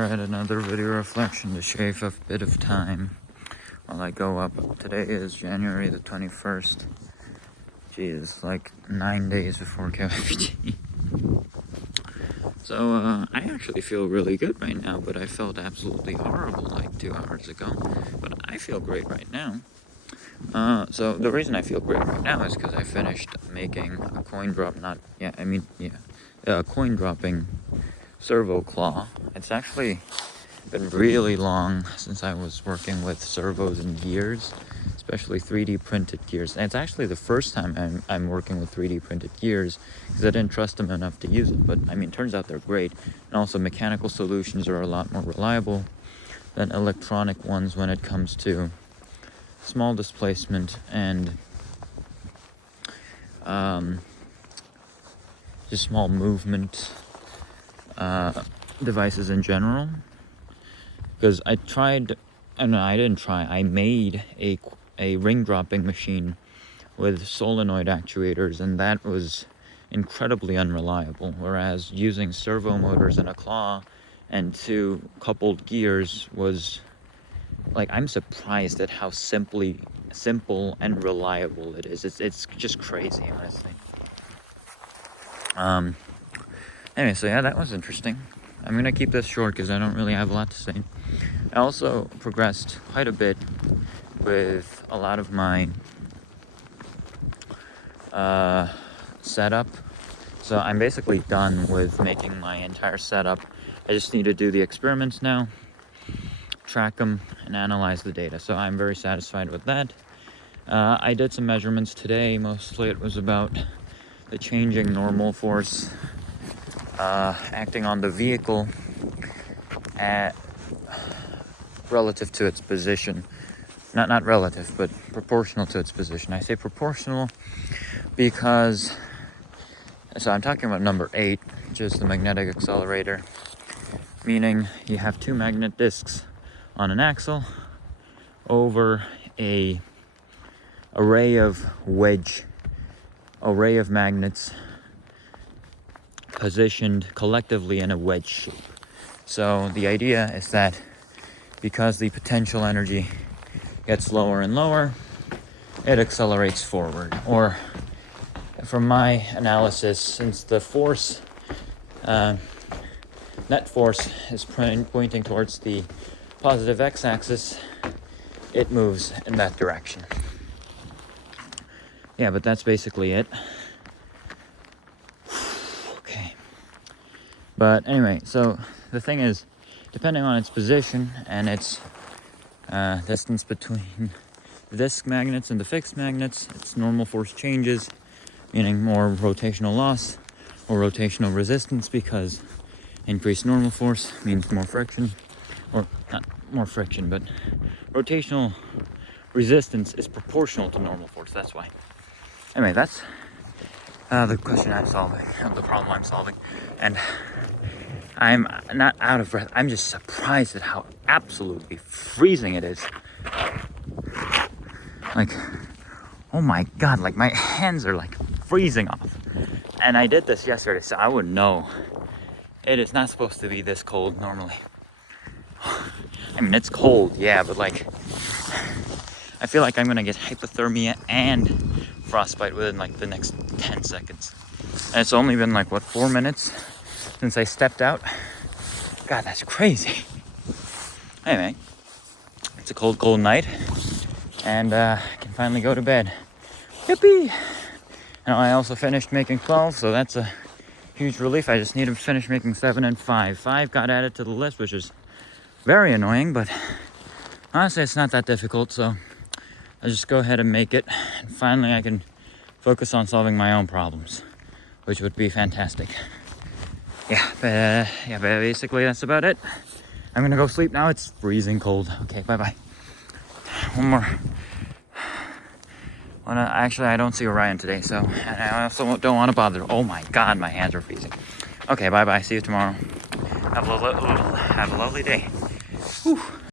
here at another video reflection to shave a bit of time while I go up. Today is January the 21st. Jeez, like 9 days before KFG. So, I actually feel really good right now, but I felt absolutely horrible like 2 hours ago. But I feel great right now. So the reason I feel great right now is because I finished making a coin drop, coin dropping servo claw. It's actually been really long since I was working with servos and gears, especially 3D printed gears. And it's actually the first time I'm working with 3D printed gears because I didn't trust them enough to use them. But I mean, turns out they're great. And also mechanical solutions are a lot more reliable than electronic ones when it comes to small displacement and just small movement devices in general. Because I made a ring dropping machine with solenoid actuators, and that was incredibly unreliable, whereas using servo motors in a claw and 2 coupled gears was like, I'm surprised at how simple and reliable it is. It's just crazy, honestly. Anyway, so yeah, that was interesting. I'm gonna keep this short because I don't really have a lot to say. I also progressed quite a bit with a lot of my setup. So I'm basically done with making my entire setup. I just need to do the experiments now, track them, and analyze the data. So I'm very satisfied with that. I did some measurements today. Mostly it was about the changing normal force acting on the vehicle relative to its position. Not relative, but proportional to its position. I say proportional because, so I'm talking about number 8, which is the magnetic accelerator, meaning you have 2 magnet discs on an axle over a array of magnets positioned collectively in a wedge shape. So the idea is that because the potential energy gets lower and lower, it accelerates forward. Or from my analysis, since the force, net force is pointing towards the positive x-axis, it moves in that direction. Yeah, but that's basically it. Okay. But anyway, so the thing is, depending on its position and its distance between the disc magnets and the fixed magnets, its normal force changes, meaning more rotational loss or rotational resistance, because increased normal force means more friction, or not more friction, but rotational resistance is proportional to normal force. That's why. Anyway, that's the question I'm solving, the problem I'm solving, and I'm not out of breath. I'm just surprised at how absolutely freezing it is. Like, oh my god, like my hands are like freezing off. And I did this yesterday, so I would know. It is not supposed to be this cold normally. I mean, it's cold, yeah, but like, I feel like I'm gonna get hypothermia and frostbite within like the next 10 seconds. And it's only been like, what, 4 minutes since I stepped out? God, that's crazy. Anyway, it's a cold night, and I can finally go to bed. Yippee! And I also finished making 12, so that's a huge relief. I just need to finish making 7 and 5. 5 got added to the list, which is very annoying, but honestly, it's not that difficult, so I'll just go ahead and make it. And finally, I can focus on solving my own problems, which would be fantastic. Yeah, but basically that's about it. I'm gonna go sleep now. It's freezing cold. Okay, bye-bye. One more. Actually, I don't see Orion today, so and I also don't want to bother. Oh my god, my hands are freezing. Okay, bye-bye. See you tomorrow. Have a lovely day. Whew.